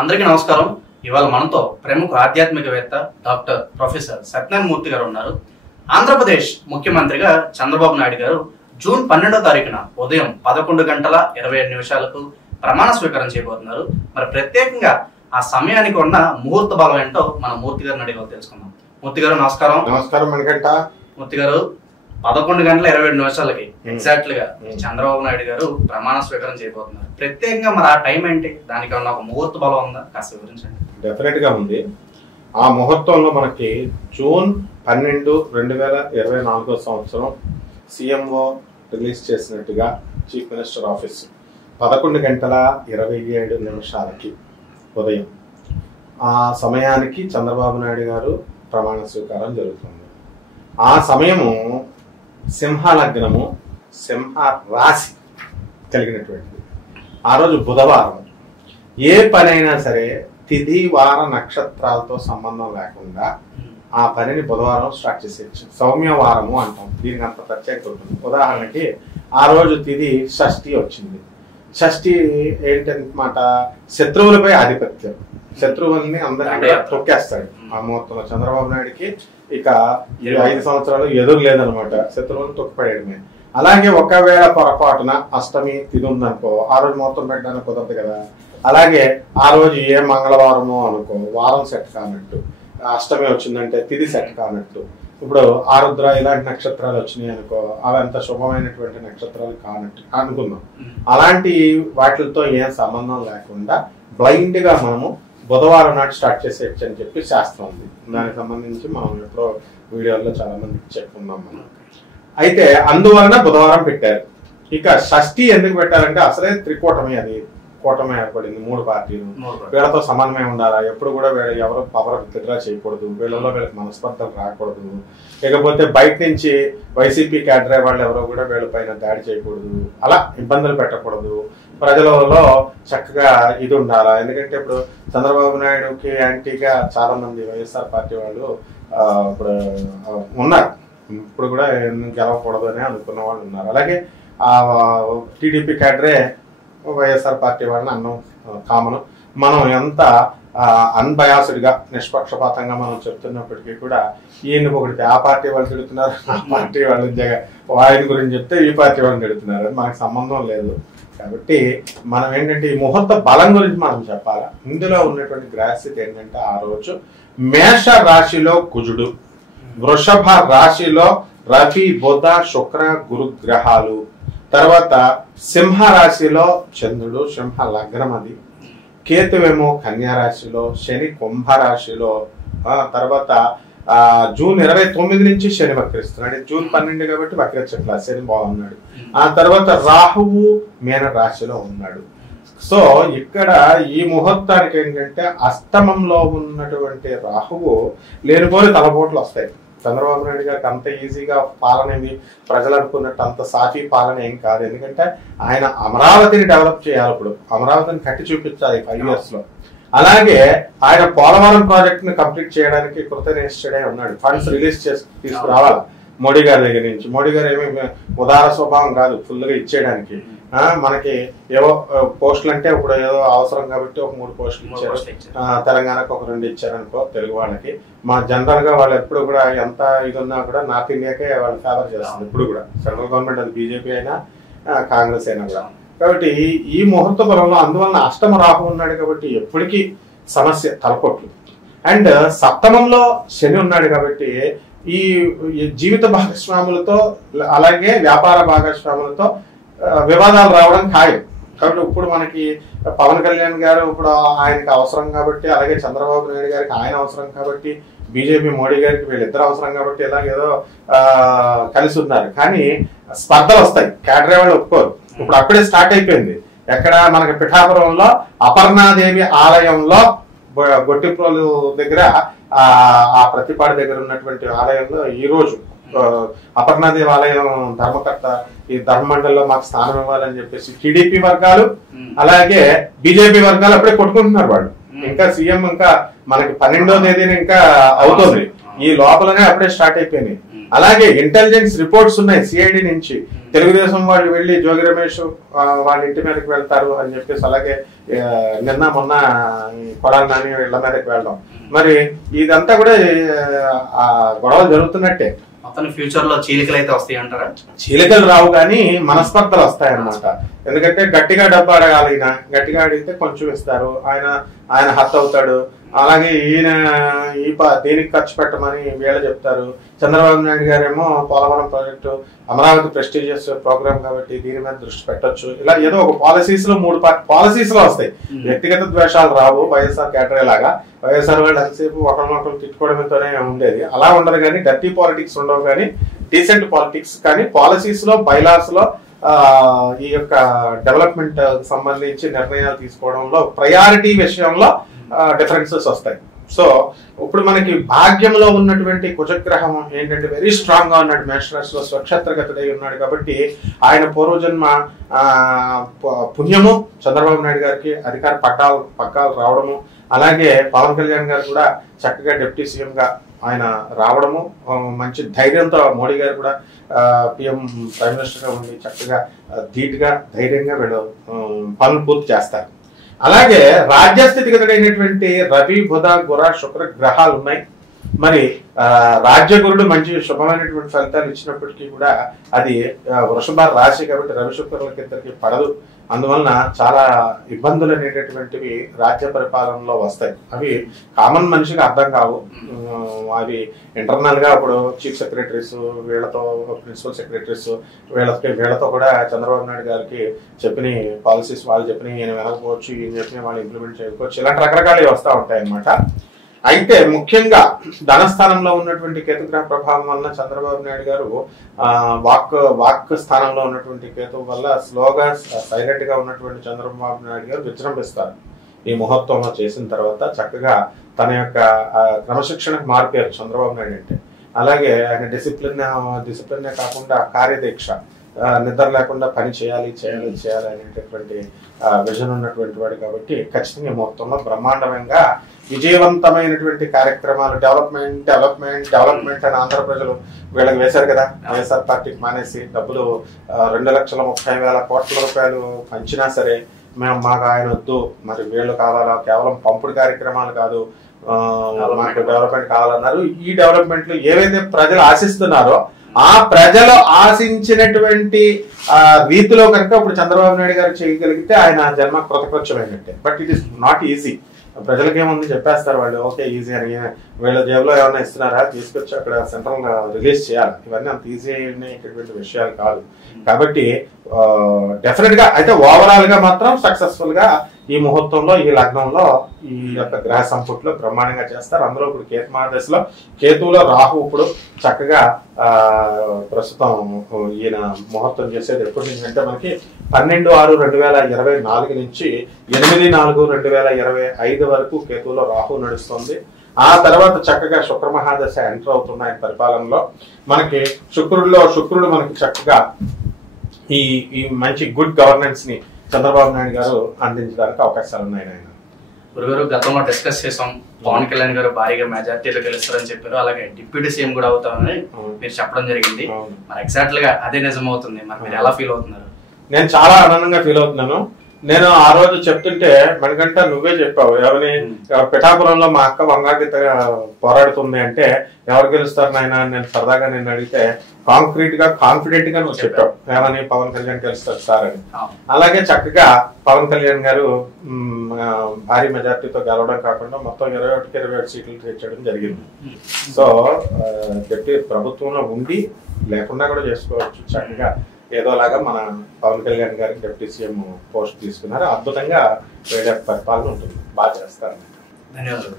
అందరికీ నమస్కారం. ఇవాళ మనతో ప్రముఖ ఆధ్యాత్మికవేత్త డాక్టర్ ప్రొఫెసర్ సత్యనారాయణ మూర్తి గారు ఉన్నారు. ఆంధ్రప్రదేశ్ ముఖ్యమంత్రిగా చంద్రబాబు నాయుడు గారు జూన్ 12వ తారీఖున ఉదయం 11:27 ప్రమాణ స్వీకారం చేయబోతున్నారు. మరి ప్రత్యేకంగా ఆ సమయానికి ఉన్న ముహూర్త బలం ఏంటో మన మూర్తి గారిని అడిగి తెలుసుకుందాం. మూర్తి గారు నమస్కారం. నమస్కారం మణికంఠ. మూర్తి గారు 11:27 ఎగ్జాక్ట్ గా చంద్రబాబు నాయుడు గారు ప్రమాణ స్వీకారం చేయబోతున్నారు. ప్రత్యేకంగా మరి ఆ టైం ఏంటి, దానికి ఉన్న ఒక ముహూర్త బలం ఉందా, కాస్త వివరించండి. డెఫినెట్ గా ఉంది. ఆ ముహూర్తంలో మనకి జూన్ 12, 2024 సంవత్సరం సిఎంఓ రిలీజ్ చేసినట్టుగా చీఫ్ మినిస్టర్ ఆఫీస్ 11:27 ఉదయం ఆ సమయానికి చంద్రబాబు నాయుడు గారు ప్రమాణ స్వీకారం జరుగుతుంది. ఆ సమయము సింహ లగ్నము, సింహ రాశి కలిగినటువంటిది. ఆ రోజు బుధవారం. ఏ పనైనా సరే తిథి వార నక్షత్రాలతో సంబంధం లేకుండా ఆ పనిని బుధవారం స్టార్ట్ చేసేయచ్చు. సౌమ్యవారము అంటాం. దీనికి అంత ప్రత్యేకత ఉంటుంది. ఉదాహరణకి ఆ రోజు తిథి షష్ఠి వచ్చింది. షష్ఠి ఏంటన్నమాట, శత్రువులపై ఆధిపత్యం. శత్రువుల్ని అందరినీ తొక్కేస్తాడు ఆ ముహూర్తంలో. చంద్రబాబు నాయుడికి ఇక 5 సంవత్సరాలు ఎదురు లేదనమాట. శత్రువులను తొక్కిపడేయడమే. అలాగే ఒకవేళ పొరపాటున అష్టమి తిథి ఉందనుకో, ఆ రోజు ముహూర్తం పెట్టడానికి కుదరదు కదా. అలాగే ఆ రోజు ఏ మంగళవారమో అనుకో, వారం సెట్ కానట్టు. అష్టమి వచ్చిందంటే తిథి సెట్ కానట్టు. ఇప్పుడు ఆరుద్ర ఇలాంటి నక్షత్రాలు వచ్చినాయి అనుకో, అవి అంత శుభమైనటువంటి నక్షత్రాలు కానట్టు అనుకుందాం. అలాంటి వాటితో ఏం సంబంధం లేకుండా బ్లైండ్ గా మనము బుధవారం నాటి స్టార్ట్ చేసేయచ్చు అని చెప్పి శాస్త్రం ఉంది. దానికి సంబంధించి మనం ఎప్పుడో వీడియోలో చాలా మందికి చెప్పుకున్నాం మనం. అయితే అందువలన బుధవారం పెట్టారు. ఇక షష్ఠి ఎందుకు పెట్టారంటే అసలే త్రికూటమి, అది కూటమి ఏర్పడింది. 3 పార్టీలు వీళ్ళతో సమన్వయం ఉండాలా. ఎప్పుడు కూడా వీళ్ళు ఎవరు పవర్ విత్డ్రా చేయకూడదు. వీళ్ళలో వీళ్ళకి మనస్పర్ధలు రాకూడదు. లేకపోతే బయట నుంచి వైసీపీ క్యాడరే వాళ్ళు ఎవరో కూడా వీళ్ళ పైన దాడి చేయకూడదు. అలా ఇబ్బందులు పెట్టకూడదు. ప్రజలలో చక్కగా ఇది ఉండాలా. ఎందుకంటే ఇప్పుడు చంద్రబాబు నాయుడుకి యాంటీగా చాలా మంది వైఎస్ఆర్ పార్టీ వాళ్ళు ఇప్పుడు ఉన్నారు. ఇప్పుడు కూడా గెలవకూడదు అని అనుకున్న వాళ్ళు ఉన్నారు. అలాగే టీడీపీ క్యాడరే వైఎస్ఆర్ పార్టీ వాళ్ళని అన్నం కామన్. మనం ఎంత అన్బయాస్డ్ గా నిష్పక్షపాతంగా మనం చెప్తున్నప్పటికీ కూడా ఈయన ఒకటి ఆ పార్టీ వాళ్ళు తిడుతున్నారు, ఆ పార్టీ వాళ్ళు ఆయన గురించి చెప్తే ఈ పార్టీ వాళ్ళని తిడుతున్నారు. మనకు సంబంధం లేదు. కాబట్టి మనం ఏంటంటే ఈ ముహూర్త బలం గురించి మనం చెప్పాలా. ఇందులో ఉన్నటువంటి గ్రహస్థితి ఏంటంటే ఆ రోజు మేష రాశిలో కుజుడు, వృషభ రాశిలో రవి, బుధ, శుక్ర, గురు గ్రహాలు, తర్వాత సింహ రాశిలో చంద్రుడు, సింహ లగ్నం అది. కేతువేమో కన్యా రాశిలో, శని కుంభ రాశిలో. తర్వాత జూన్ 29 నుంచి శని వక్రిస్తున్నాడు. జూన్ 12 కాబట్టి వక్రించట్లా, శని బాగున్నాడు. ఆ తర్వాత రాహువు మీన రాశిలో ఉన్నాడు. సో ఇక్కడ ఈ ముహూర్తానికి ఏంటంటే అష్టమంలో ఉన్నటువంటి రాహువు లేనిపోని తలపోట్లు వస్తాయి. చంద్రబాబు నాయుడు గారికి అంత ఈజీగా పాలన ఏమి ప్రజలు అనుకున్నట్టు అంత సాఫీ పాలన ఏం కాదు. ఎందుకంటే ఆయన అమరావతిని డెవలప్ చేయాలి. ఇప్పుడు అమరావతిని కట్టి చూపించాలి 5 years లో. అలాగే ఆయన పోలవరం ప్రాజెక్ట్ ని కంప్లీట్ చేయడానికి కృతనిశ్చయుడై ఉన్నాడు. ఫండ్స్ రిలీజ్ చేసి తీసుకురావాలి మోడీ గారి దగ్గర నుంచి. మోడీ గారు ఏమి ఉదార స్వభావం కాదు ఫుల్ గా ఇచ్చేయడానికి. మనకి ఏవో పోస్టులు అంటే ఇప్పుడు ఏదో అవసరం కాబట్టి ఒక 3 పోస్టులు ఇచ్చారు. తెలంగాణకు ఒక 2 ఇచ్చారనుకో తెలుగు వాళ్ళకి. మా జనరల్ గా వాళ్ళు ఎప్పుడు కూడా ఎంత ఇది ఉన్నా కూడా నార్త్ ఇండియాకే వాళ్ళు ఫేవర్ చేస్తుంది ఇప్పుడు కూడా. సెంట్రల్ గవర్నమెంట్ అది బీజేపీ అయినా కాంగ్రెస్ అయినా కూడా. కాబట్టి ఈ ముహూర్త బలంలో అందువలన అష్టమ రాహు ఉన్నాడు కాబట్టి ఎప్పటికీ సమస్య తలపోట్లు. అండ్ సప్తమంలో శని ఉన్నాడు కాబట్టి ఈ జీవిత భాగస్వాములతో అలాగే వ్యాపార భాగస్వాములతో వివాదాలు రావడం ఖాయం. కాబట్టి ఇప్పుడు మనకి పవన్ కళ్యాణ్ గారు ఇప్పుడు ఆయనకి అవసరం కాబట్టి, అలాగే చంద్రబాబు నాయుడు గారికి ఆయన అవసరం కాబట్టి, బీజేపీ మోడీ గారికి వీళ్ళిద్దరు అవసరం కాబట్టి ఇలాగేదో కలిసి ఉన్నారు. కానీ స్పర్ధలు వస్తాయి. క్యాడరే వాళ్ళు ఒప్పుకోరు. ఇప్పుడు అప్పుడే స్టార్ట్ అయిపోయింది. ఎక్కడ మనకి పిఠాపురంలో అపర్ణాదేవి ఆలయంలో గొట్టిప్రోలు దగ్గర ఆ ప్రతిపాడు దగ్గర ఉన్నటువంటి ఆలయంలో ఈ రోజు అపర్ణాదేవి ఆలయం ధర్మకర్త ఈ ధర్మమండలిలో మాకు స్థానం ఇవ్వాలని చెప్పేసి టీడీపీ వర్గాలు అలాగే బీజేపీ వర్గాలు అప్పుడే కొట్టుకుంటున్నారు. వాళ్ళు ఇంకా సీఎం ఇంకా మనకి 12వ తేదీన ఇంకా అవుతుంది. ఈ లోపలనే అప్పుడే స్టార్ట్ అయిపోయినాయి. అలాగే ఇంటెలిజెన్స్ రిపోర్ట్స్ ఉన్నాయి సిఐడి నుంచి. తెలుగుదేశం వాళ్ళు వెళ్ళి జోగి రమేష్ వాళ్ళ ఇంటి మీదకి వెళ్తారు అని చెప్పేసి, అలాగే నిన్న మొన్న కొడాలి నాని ఇళ్ల మీదకి వెళ్ళడం, మరి ఇదంతా కూడా గొడవలు జరుగుతున్నట్టే. మొత్తం ఫ్యూచర్ లో చీలికలు అయితే వస్తాయి అంటారా? చీలికలు రావు కానీ మనస్పర్ధలు వస్తాయన్నమాట. ఎందుకంటే గట్టిగా డబ్బు అడగాలిన, గట్టిగా అడిగితే కొంచెం ఇస్తారు, ఆయన హత్ అవుతాడు. అలాగే ఈయన దేనికి ఖర్చు పెట్టమని వీళ్ళు చెప్తారు. చంద్రబాబు నాయుడు గారేమో Polavaram project Amaravati prestigious program కాబట్టి దీని మీద దృష్టి పెట్టొచ్చు. ఇలా ఏదో ఒక పాలసీస్ లో 3 పాలసీస్ లో వస్తాయి. వ్యక్తిగత ద్వేషాలు రావు. వైఎస్ఆర్ క్యాటరే లాగా వైఎస్ఆర్ వాళ్ళు ఎంతసేపు ఒకరినొకరు తిట్టుకోవడంతోనే ఉండేది. అలా ఉండదు కానీ డర్టీ పాలిటిక్స్ ఉండవు, కానీ డీసెంట్ పాలిటిక్స్. కానీ పాలసీస్ లో బైలాస్ లో ఈ యొక్క డెవలప్మెంట్ సంబంధించి నిర్ణయాలు తీసుకోవడంలో ప్రయారిటీ విషయంలో డిఫరెన్సెస్ వస్తాయి. సో ఇప్పుడు మనకి భాగ్యంలో ఉన్నటువంటి కుజగ్రహం ఏంటంటే వెరీ స్ట్రాంగ్ గా ఉన్నాడు. మేషరాశిలో స్వక్షేత్రగతుడై ఉన్నాడు కాబట్టి ఆయన పూర్వజన్మ పుణ్యము చంద్రబాబు నాయుడు గారికి అధికార పక్కాలు రావడము, అలాగే పవన్ కళ్యాణ్ గారు కూడా చక్కగా డిప్యూటీ సీఎం గా ఆయన రావడము, మంచి ధైర్యంతో మోడీ గారు కూడా ప్రైమ్ మినిస్టర్ గా ఉండి చక్కగా ధీటుగా ధైర్యంగా వీళ్ళు పనులు పూర్తి చేస్తారు. అలాగే రాజ్యస్థితిగతుడైనటువంటి రవి బుధ గుర శుక్ర గ్రహాలు ఉన్నాయి. మరి రాజ్యగురుడు మంచి శుభమైనటువంటి ఫలితాలు ఇచ్చినప్పటికీ కూడా అది వృషభ రాశి కాబట్టి రవి శుక్రులకి ఇద్దరికి పడదు. అందువలన చాలా ఇబ్బందులు అనేటటువంటివి రాజ్య పరిపాలనలో వస్తాయి. అవి కామన్ మనిషికి అర్థం కావు. అవి ఇంటర్నల్ గా ఇప్పుడు చీఫ్ సెక్రటరీస్ వీళ్ళతో ప్రిన్సిపల్ సెక్రటరీస్ వీళ్ళతో కూడా చంద్రబాబు నాయుడు గారికి చెప్పిన పాలసీస్ వాళ్ళు చెప్పిన ఈయన వినకపోవచ్చు, ఈయన చెప్పిన వాళ్ళు ఇంప్లిమెంట్ చేయకపోవచ్చు, ఇలాంటి రకరకాలు వస్తూ ఉంటాయి అన్నమాట. అయితే ముఖ్యంగా ధనస్థానంలో ఉన్నటువంటి కేతుగ్రహ ప్రభావం వలన చంద్రబాబు నాయుడు గారు వాక్ స్థానంలో ఉన్నటువంటి కేతు వల్ల స్లోగా సైలెంట్ గా ఉన్నటువంటి చంద్రబాబు నాయుడు గారు విజృంభిస్తారు. ఈ ముహూర్తంలో చేసిన తర్వాత చక్కగా తన యొక్క క్రమశిక్షణకు మారిపోయారు చంద్రబాబు నాయుడు అంటే. అలాగే ఆయన డిసిప్లిన్ కాకుండా కార్యదీక్ష, నిద్ర లేకుండా పని చేయాలి అనేటటువంటి విజన్ ఉన్నటువంటి వాడు కాబట్టి ఖచ్చితంగా మొత్తంలో బ్రహ్మాండంగా విజయవంతమైనటువంటి కార్యక్రమాలు డెవలప్మెంట్ అని ఆంధ్ర ప్రజలు వీళ్ళకి వేశారు కదా. వైఎస్ఆర్ పార్టీకి మానేసి డబ్బులు 2,30,000 కోట్ల రూపాయలు పంచినా సరే మాకు ఆయన వద్దు, మరి వీళ్ళు కావాలా, కేవలం పంపుడు కార్యక్రమాలు కాదు, మాకు డెవలప్మెంట్ కావాలన్నారు. ఈ డెవలప్మెంట్లు ఏవైతే ప్రజలు ఆశిస్తున్నారో ఆ ప్రజలు ఆశించినటువంటి రీతిలో కనుక ఇప్పుడు చంద్రబాబు నాయుడు గారు చేయగలిగితే ఆయన జన్మ కృతకృత్యమైనట్టే. But it is not easy. ప్రజలకేముంది చెప్పేస్తారు వాళ్ళు, ఓకే ఈజీ అని. వీళ్ళ జేబులో ఏమైనా ఇస్తున్నారా, తీసుకొచ్చి అక్కడ సెంట్రల్ రిలీజ్ చేయాలి. ఇవన్నీ అంత ఈజీ అయినటువంటి విషయాలు కాదు. కాబట్టి డెఫినెట్ గా అయితే ఓవరాల్ గా మాత్రం సక్సెస్ఫుల్ గా ఈ ముహూర్తంలో ఈ లగ్నంలో ఈ యొక్క గ్రహ సంపుట్లో బ్రహ్మాండంగా చేస్తారు. అందులో ఇప్పుడు కేతు మహాదశలో కేతువులో రాహు ఇప్పుడు చక్కగా ప్రస్తుతం ఈయన ముహూర్తం చేసేది ఎప్పటి నుంచి అంటే మనకి 12/6/2024 నుంచి 8/4/2025 వరకు కేతువులో రాహు నడుస్తుంది. ఆ తర్వాత చక్కగా శుక్ర మహాదశ ఎంటర్ అవుతున్నాయి పరిపాలనలో. మనకి శుక్రుడు మనకి చక్కగా ఈ మంచి గుడ్ గవర్నెన్స్ ని చంద్రబాబు నాయుడు గారు అందించడానికి అవకాశాలు ఉన్నాయి. ఆయన గురుగారు గతంలో డిస్కస్ చేసాం, పవన్ కళ్యాణ్ గారు భారీగా మెజార్టీలో గెలుస్తారని చెప్పారు. అలాగే డిప్యూటీ సీఎం కూడా అవుతామని మీరు చెప్పడం జరిగింది. మరి ఎగ్జాక్ట్ గా అదే నిజం అవుతుంది. మరి మీరు ఎలా ఫీల్ అవుతున్నారు? నేను చాలా ఆనందంగా ఫీల్ అవుతున్నాను. నేను ఆ రోజు చెప్తుంటే మనకంట నువ్వే చెప్పావు, ఎవరిని పిఠాపురంలో మా అక్క వంగాగీత పోరాడుతుంది అంటే ఎవరు గెలుస్తారు నాయన నేను సరదాగా నేను అడిగితే కాన్ఫిడెంట్ గా నువ్వు చెప్పావు, ఏమని పవన్ కళ్యాణ్ గెలుస్తారు సార్ అని. అలాగే చక్కగా పవన్ కళ్యాణ్ గారు భారీ మెజార్టీతో గెలవడం కాకుండా మొత్తం 21-27 సీట్లు తెచ్చడం జరిగింది. సో ప్రభుత్వంలో ఉండి లేకుండా కూడా చేసుకోవచ్చు చక్కగా. ఏదోలాగా మన పవన్ కళ్యాణ్ గారికి డిప్యూటీ సీఎం పోస్ట్ తీసుకున్నారు. అద్భుతంగా వేరే పరిపాలన ఉంటుంది, బాగా చేస్తారు. ధన్యవాదాలు.